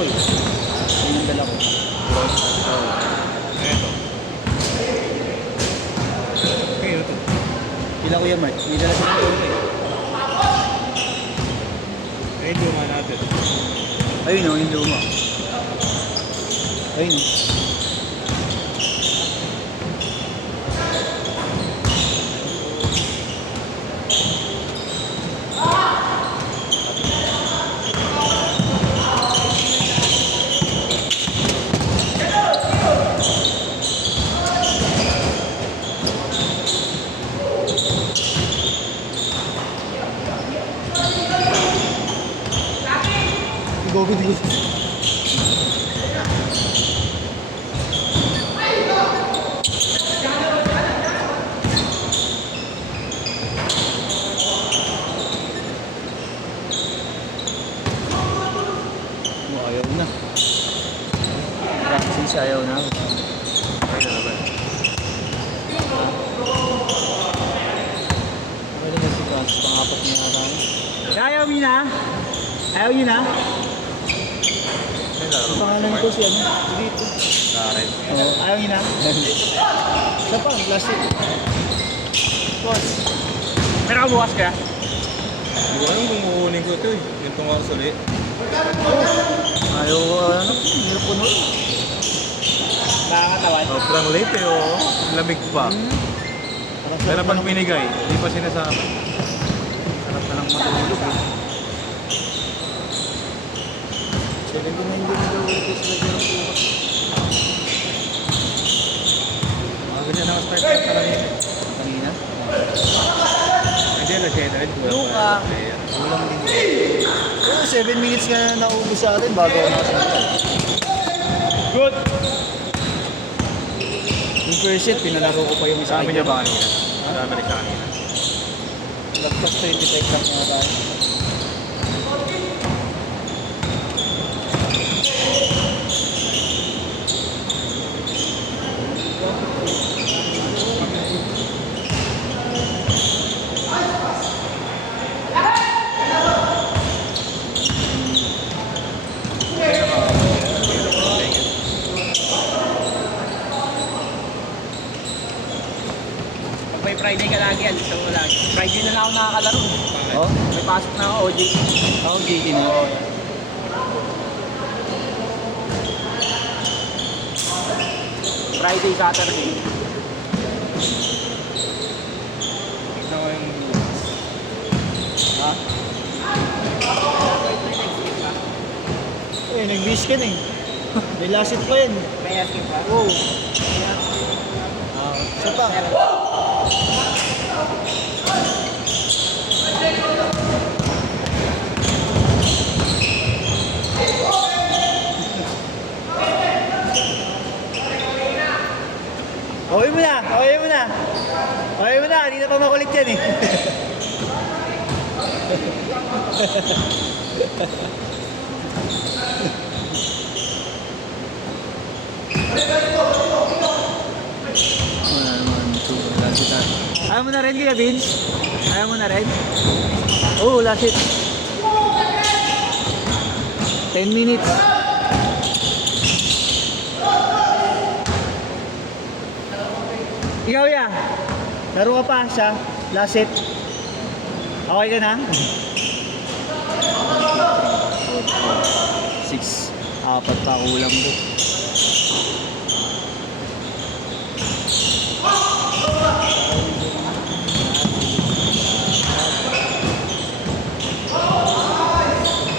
ko eh. Yun ang dala ko. Ito. Okay, ito. Pila ko yan, Mark. May dala ko ng eh. Ay, luma natin. Ayun o, yung luma. Ayun o. Go, go, go. Ayaw na. Practice, ayaw na. Okay na naman. Pwede na si Francis, pang-apat niya ata. Ayaw niyo na? Ayaw niyo na? May laro. Pangalan ko si ano? Dito. Karen. Oo, ayaw niyo na? Isa pa, plastic. Boss. Meron ka bukas kaya? Hindi ko alam kung kukunin ko ito eh. Yung tungkol ulit. Ayaw, ano? Hirap ko nun. Nakakatawan? Sobrang late eh, oh. Lamig pa. Pero pag binigay, hindi pa sinasabi. Sarap na lang matulog eh. Sabi ko na hindi na daw ulit sila dyan ang bukas. Mga ganyan na start na kanina. Kanina? Hindi na siya ito. Luka. Kulang din. 7 minutes nga na naubos sa atin bago ako nakasunod. Good! Yung first set, pinalaro ko pa yung isa. Sabi niya ba kanina? Marami rin siya kanina. Lagpas 25 lang nga tayo. May Friday ka lagi, alis mo lagi. Friday na lang ako nakakalaro. Oh? May pasok na ako, OJ. Ako GT na. Friday, Saturday. Tignan ko yung Ha? Eh, nag-wish ka na eh. May last hit pa yan. May asking pa? Wow. Isa pa. Okay mo na, okay mo na. Okay mo na, hindi na pa makulit yan eh. Ayaw mo na rin kaya Vince? Ayaw mo na rin? Oo, last hit. 10 minutes. Ikaw ya, laro ka pa siya, last hit. Okay ka na? 6, apat pa kulang po.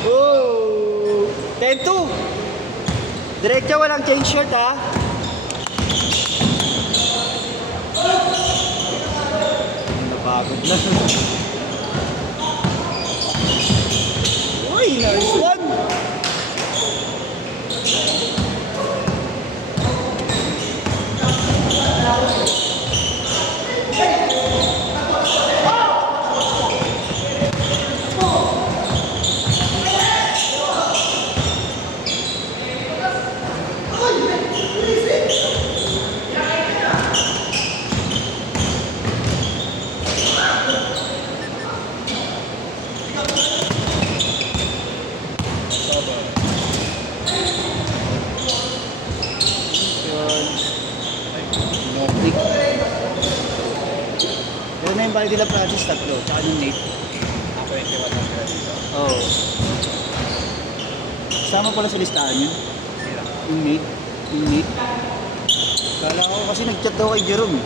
Oh, 10-2. Diretso, walang change shirt ha. Napagod na. Uy, nice one. Dela Francis, 3. Tsaka yung Nate. Ako 21 lang sila dito. Oo. Sama pala sa listahan yun. Sila. Yung Nate. Yung Nate. Kala ko kasi nag-chat daw kay Jerome.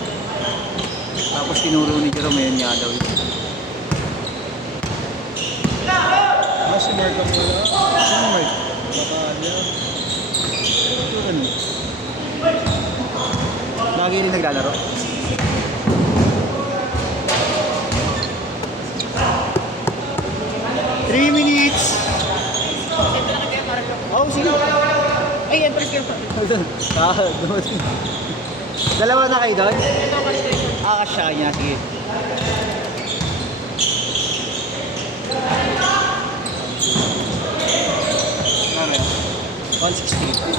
Tapos tinuro ni Jerome, ayan nga daw yun. Si Mark ang wala. Sino Mark? Baka niya. Ito ano? Lagi rin naglalaro. Three minutes! Oh, sino? Ay, Empress kayo pa. Dumating. Dalawa na kayo doon? Kasya niya, sige. Ano yun? 160.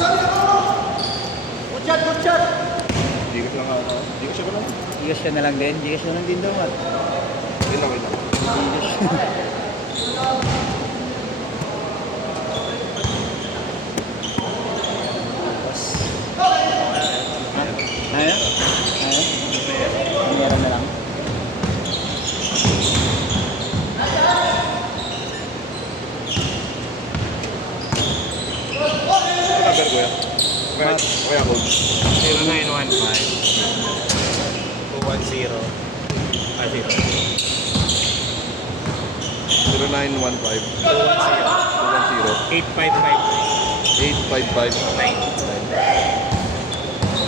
Good shot, good shot! Hindi ko lang ako. Hindi ko siya ba lang? Gigas siya na lang din. Gigas siya lang din daw, Mat. Wait lang, wait lang. Gigas. Ayun? Ayun? Meron na lang. Number ko yan. Kaya ako. 0915 210 0915 855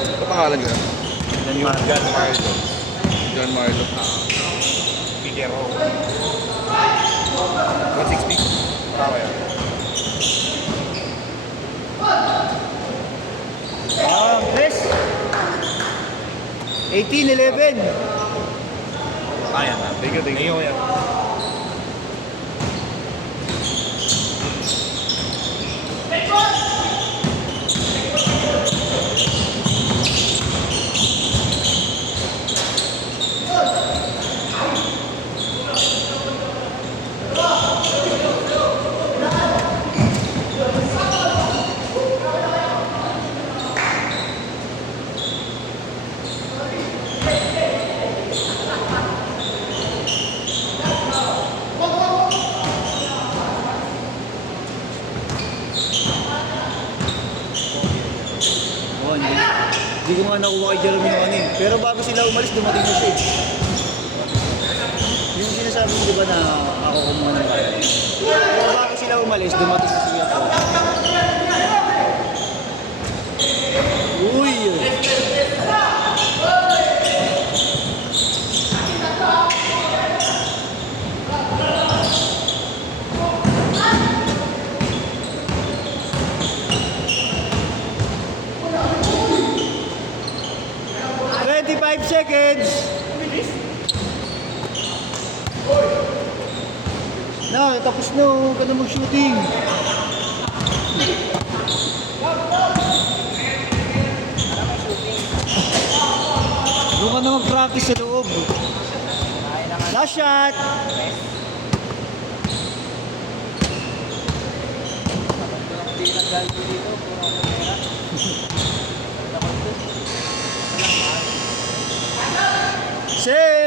Ano pangalan ko yan? John Marlo. John Marlo. Figueroa. 160? Tama yan. Chris! 18-11. Kaya na. Thank you, thank you. Ngayon yan. Oh, hindi ko nga nakuha kay Jerome yung ano eh. Pero bago sila umalis, dumating na siya eh. Yung sinasabi mo, di ba, na ako kumuha ng kaya. Pero bago sila umalis, dumating na siya ako. Uy! Five seconds. Na, tapos na. Huwag ka na mag-shooting. Huwag ka na mag-practice sa loob. Last shot. Set.